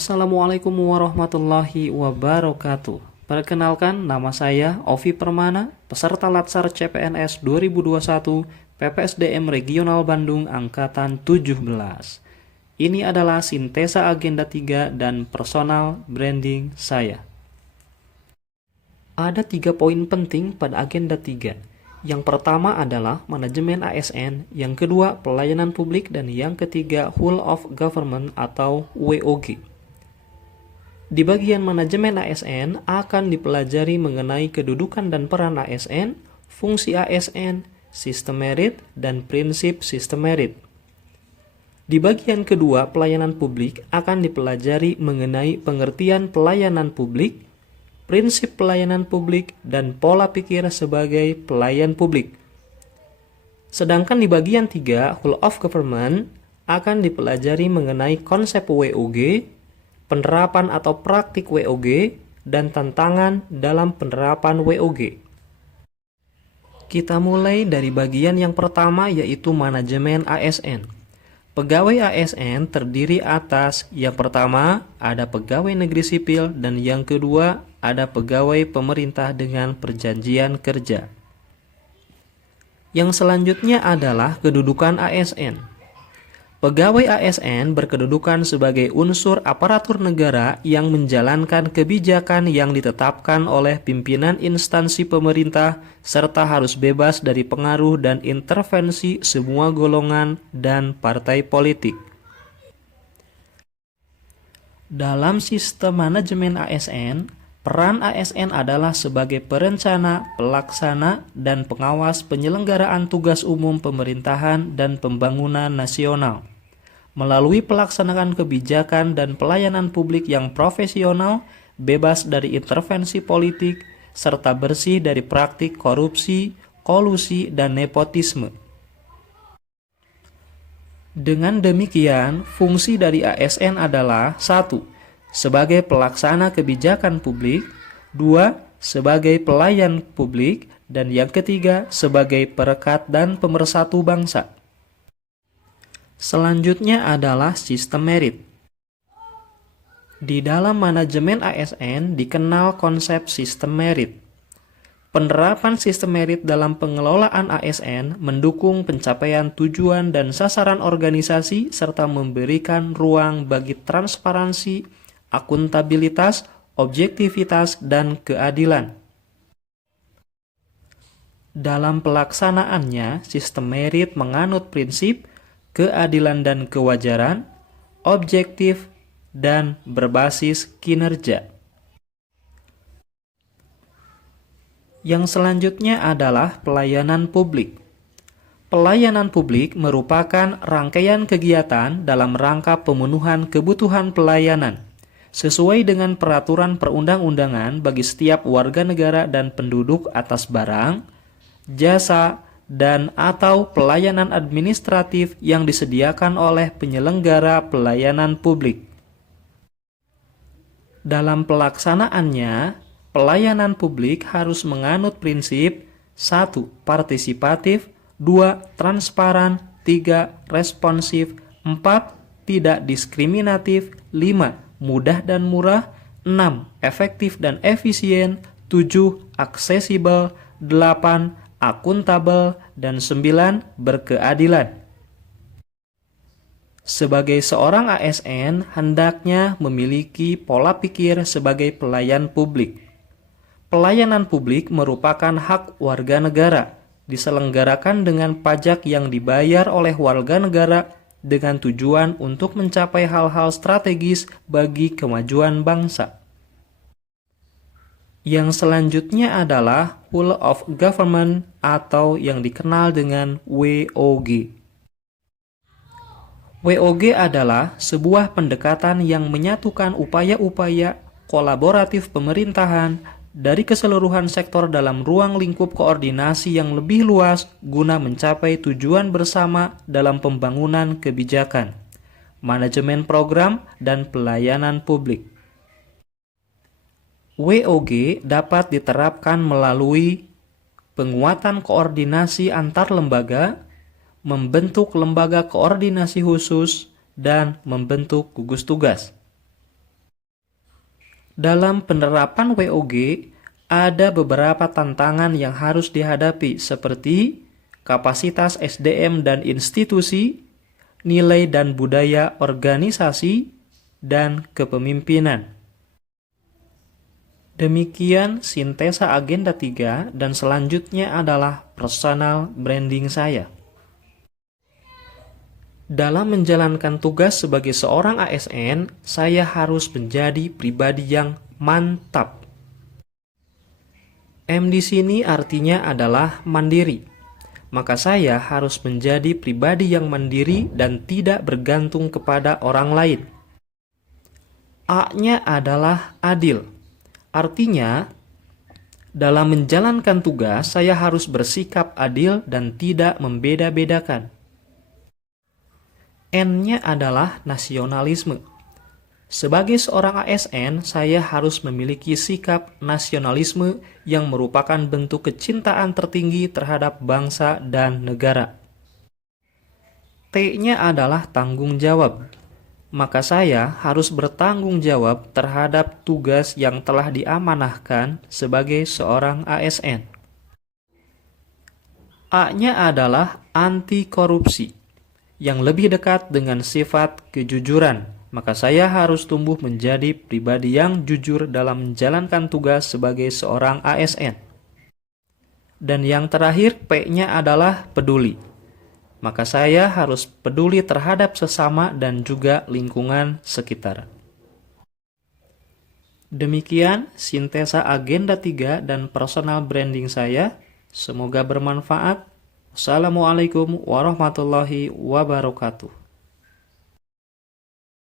Assalamualaikum warahmatullahi wabarakatuh. Perkenalkan, nama saya Ovi Permana, peserta Latsar CPNS 2021 PPSDM Regional Bandung Angkatan 17. Ini adalah sintesa agenda 3 dan personal branding saya. Ada 3 poin penting pada agenda 3. Yang pertama adalah manajemen ASN, yang kedua pelayanan publik, dan yang ketiga whole of government atau WOG. Di bagian manajemen ASN akan dipelajari mengenai kedudukan dan peran ASN, fungsi ASN, sistem merit, dan prinsip sistem merit. Di bagian kedua, pelayanan publik akan dipelajari mengenai pengertian pelayanan publik, prinsip pelayanan publik, dan pola pikir sebagai pelayan publik. Sedangkan di bagian 3, whole of government, akan dipelajari mengenai konsep WOG, penerapan atau praktik WOG, dan tantangan dalam penerapan WOG. Kita mulai dari bagian yang pertama, yaitu manajemen ASN. Pegawai ASN terdiri atas yang pertama ada pegawai negeri sipil, dan yang kedua ada pegawai pemerintah dengan perjanjian kerja. Yang selanjutnya adalah kedudukan ASN. Pegawai ASN berkedudukan sebagai unsur aparatur negara yang menjalankan kebijakan yang ditetapkan oleh pimpinan instansi pemerintah serta harus bebas dari pengaruh dan intervensi semua golongan dan partai politik. Dalam sistem manajemen ASN, peran ASN adalah sebagai perencana, pelaksana, dan pengawas penyelenggaraan tugas umum pemerintahan dan pembangunan nasional. Melalui pelaksanaan kebijakan dan pelayanan publik yang profesional, bebas dari intervensi politik, serta bersih dari praktik korupsi, kolusi, dan nepotisme. Dengan demikian, fungsi dari ASN adalah 1. Sebagai pelaksana kebijakan publik, 2. Sebagai pelayan publik, dan yang ketiga sebagai perekat dan pemersatu bangsa. Selanjutnya adalah sistem merit. Di dalam manajemen ASN dikenal konsep sistem merit. Penerapan sistem merit dalam pengelolaan ASN mendukung pencapaian tujuan dan sasaran organisasi serta memberikan ruang bagi transparansi, akuntabilitas, objektivitas, dan keadilan. Dalam pelaksanaannya, sistem merit menganut prinsip keadilan dan kewajaran, objektif, dan berbasis kinerja. Yang selanjutnya adalah pelayanan publik. Pelayanan publik merupakan rangkaian kegiatan dalam rangka pemenuhan kebutuhan pelayanan sesuai dengan peraturan perundang-undangan bagi setiap warga negara dan penduduk atas barang, jasa, dan atau pelayanan administratif yang disediakan oleh penyelenggara pelayanan publik. Dalam pelaksanaannya, pelayanan publik harus menganut prinsip 1. Partisipatif, 2. Transparan, 3. Responsif, 4. Tidak diskriminatif, 5. Mudah dan murah, 6. Efektif dan efisien, 7. Aksesibel, 8. Akuntabel, dan 9. Berkeadilan. Sebagai seorang ASN, hendaknya memiliki pola pikir sebagai pelayan publik. Pelayanan publik merupakan hak warga negara, diselenggarakan dengan pajak yang dibayar oleh warga negara dengan tujuan untuk mencapai hal-hal strategis bagi kemajuan bangsa. Yang selanjutnya adalah whole of government atau yang dikenal dengan WOG. WOG adalah sebuah pendekatan yang menyatukan upaya-upaya kolaboratif pemerintahan dari keseluruhan sektor dalam ruang lingkup koordinasi yang lebih luas guna mencapai tujuan bersama dalam pembangunan kebijakan, manajemen program, dan pelayanan publik. WOG dapat diterapkan melalui penguatan koordinasi antar lembaga, membentuk lembaga koordinasi khusus, dan membentuk gugus tugas. Dalam penerapan WOG, ada beberapa tantangan yang harus dihadapi seperti kapasitas SDM dan institusi, nilai dan budaya organisasi, dan kepemimpinan. Demikian sintesa agenda 3 dan selanjutnya adalah personal branding saya. Dalam menjalankan tugas sebagai seorang ASN, saya harus menjadi pribadi yang mantap. M di sini artinya adalah mandiri. Maka saya harus menjadi pribadi yang mandiri dan tidak bergantung kepada orang lain. A-nya adalah adil. Artinya, dalam menjalankan tugas, saya harus bersikap adil dan tidak membeda-bedakan. N-nya adalah nasionalisme. Sebagai seorang ASN, saya harus memiliki sikap nasionalisme yang merupakan bentuk kecintaan tertinggi terhadap bangsa dan negara. T-nya adalah tanggung jawab. Maka saya harus bertanggung jawab terhadap tugas yang telah diamanahkan sebagai seorang ASN. A-nya adalah anti korupsi, yang lebih dekat dengan sifat kejujuran. Maka saya harus tumbuh menjadi pribadi yang jujur dalam menjalankan tugas sebagai seorang ASN. Dan yang terakhir, P-nya adalah peduli. Maka saya harus peduli terhadap sesama dan juga lingkungan sekitar. Demikian sintesa agenda 3 dan personal branding saya. Semoga bermanfaat. Assalamualaikum warahmatullahi wabarakatuh.